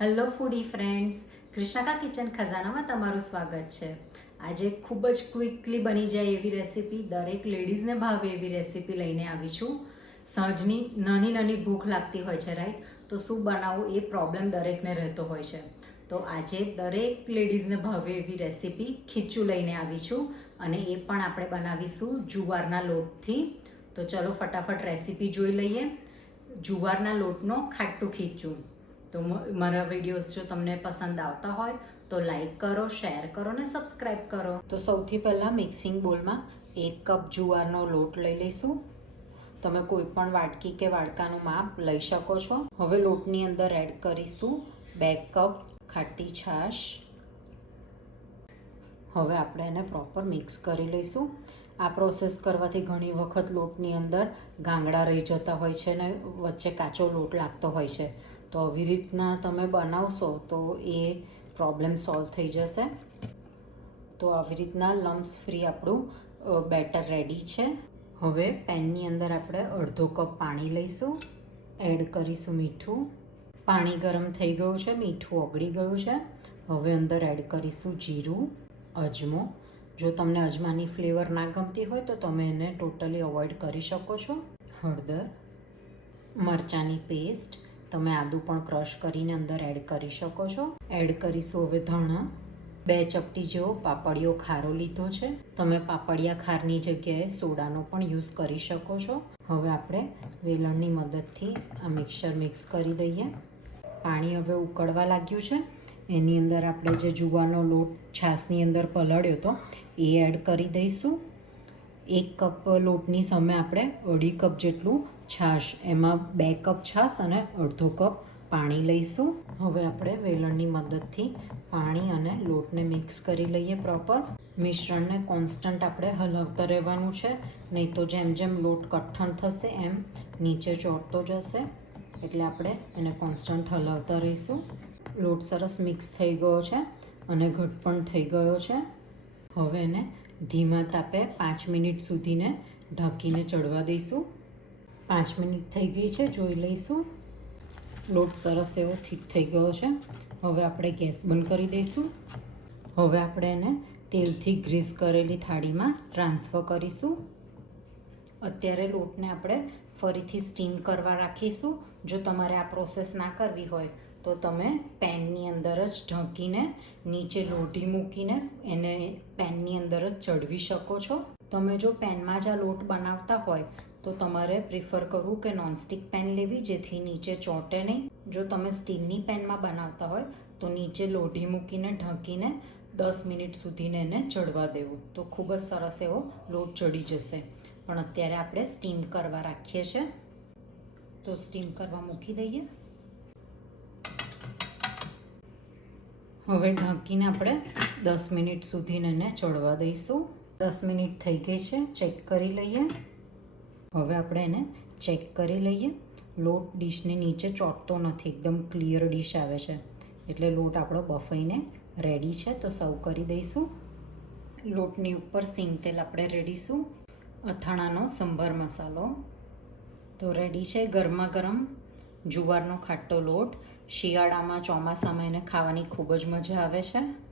Hello foodie friends કૃષ્ણકા kitchen ખજાનામાં તમારું સ્વાગત છે. આજે ખૂબ જ ક્વિકલી બની જાય એવી રેસીપી દરેક લેડીઝને ભાવે એવી રેસીપી લઈને આવી છું. સાંજની નાની નાની ભૂખ લાગતી હોય છે રાઈટ તો શું બનાવવું એ પ્રોબ્લેમ દરેકને રહેતો હોય છે. તો આજે દરેક લેડીઝને ભાવે એવી રેસીપી ખીચું લઈને આવી છું અને એ પણ આપણે બનાવીશું જુવારના લોટથી. તો ચલો ફટાફટ રેસીપી જોઈ લઈએ. જુવારના લોટનો ખાટું ખીચું. તો મારા વિડીયોઝ જો તમને પસંદ આવતા હોય, તો લાઈક કરો, શેર કરો ને સબસ્ક્રાઈબ કરો. તો સૌથી પહેલાં મિક્સિંગ બોલમાં એક કપ જુવારનો લોટ લઈ લઈશું. તમે કોઈ પણ વાટકી કે વાડકાનું માપ લઈ શકો છો. હવે લોટની અંદર એડ કરીશું બે કપ ખાટી છાશ. હવે આપણે એને પ્રોપર મિક્સ કરી લઈશું. આ પ્રોસેસ કરવાથી ઘણી વખત લોટની અંદર ગાંગડા રહી જતા હોય છે ને વચ્ચે કાચો લોટ લાગતો હોય છે. તો આવી રીતના તમે બનાવશો તો એ પ્રોબ્લેમ સોલ્વ થઈ જશે. તો આવી રીતના લમ્સ ફ્રી આપણું બેટર રેડી છે. હવે પેનની અંદર આપણે અડધો કપ પાણી લઈશું. એડ કરીશું મીઠું. પાણી ગરમ થઈ ગયું છે, મીઠું ઓગળી ગયું છે. હવે અંદર એડ કરીશું જીરું. અજમો. જો તમને અજમાની ફ્લેવર ના ગમતી હોય તો તમે એને ટોટલી અવોઇડ કરી શકો છો. હળદર, મરચાંની પેસ્ટ તમે આદું પણ ક્રશ કરીને અંદર એડ કરી શકો છો. એડ કરીશું હવે ધાણા. બે ચપટી જેવો પાપડિયો ખારો લીધો છે. તમે પાપડિયા ખારની જગ્યાએ સોડાનો પણ યુઝ કરી શકો છો. હવે આપણે વેલણની મદદથી આ મિક્સર મિક્સ કરી દઈએ. પાણી હવે ઉકળવા લાગ્યું છે. એની અંદર આપણે જે જુવાનો લોટ છાશની અંદર પલળ્યો હતો એ એડ કરી દઈશું. એક કપ લોટની સામે આપણે અઢી કપ જેટલું છાશ, એમાં બે કપ છાશ અને અડધો કપ પાણી લઈશું. હવે આપણે વેલણની મદદથી પાણી અને લોટને મિક્સ કરી લઈએ પ્રોપર મિશ્રણને કોન્સ્ટન્ટ આપણે હલાવતા રહેવાનું છે, નહીં તો જેમ જેમ લોટ કઠણ થશે એમ નીચે ચોંટતો જશે. એટલે આપણે એને કોન્સ્ટન્ટ હલાવતા રહીશું. લોટ સરસ મિક્સ થઈ ગયો છે અને ઘટ પણ થઈ ગયો છે. હવે એને ધીમા તાપે પાંચ મિનિટ સુધીને ઢાંકીને ચડવા દઈશું. પાંચ મિનિટ થઈ ગઈ છે, જોઈ લઈશું. લોટ સરસ એવો ઠીક થઈ ગયો છે. હવે આપણે ગેસ બંધ કરી દઈશું. હવે આપણે એને તેલથી ગ્રીસ કરેલી થાળીમાં ટ્રાન્સફર કરીશું. અત્યારે લોટને આપણે ફરીથી સ્ટીમ કરવા રાખીશું. જો તમારે આ પ્રોસેસ ના કરવી હોય તો તમે પેનની અંદર જ ઢાંકીને નીચે લોઢી મૂકીને એને પેનની અંદર જ ચડવી શકો છો. તમે જો પેનમાં જ આ લોટ બનાવતા હોય તો તમારે પ્રિફર કરવું કે નોનસ્ટિક પેન લેવી જેથી નીચે ચોંટે નહીં. જો તમે સ્ટીલની પેનમાં બનાવતા હોય તો નીચે લોઢી મૂકીને ઢાંકીને દસ મિનિટ સુધીને એને ચડવા દેવું. તો ખૂબ જ સરસ એવો લોટ ચડી જશે. પણ અત્યારે આપણે સ્ટીમ કરવા રાખીએ છીએ તો સ્ટીમ કરવા મૂકી દઈએ. હવે ઢાંકીને આપણે દસ મિનિટ સુધીને એને ચડવા દઈશું. દસ મિનિટ થઈ ગઈ છે, ચેક કરી લઈએ. હવે આપણે એને ચેક કરી લઈએ. લોટ ડીશની નીચે ચોટતો નથી, એકદમ ક્લિયર ડીશ આવે છે. એટલે લોટ આપણો બફાઈને રેડી છે, તો સર્વ કરી દઈશું. લોટની ઉપર સિંગ તેલ આપણે રેડીશું. અથાણાનો સંભાર મસાલો. તો રેડી છે ગરમા ગરમ. જુવારનો ખાટો લોટ શિયાળામાં ચોમાસામાં એને ખાવાની ખૂબ જ મજા આવે છે.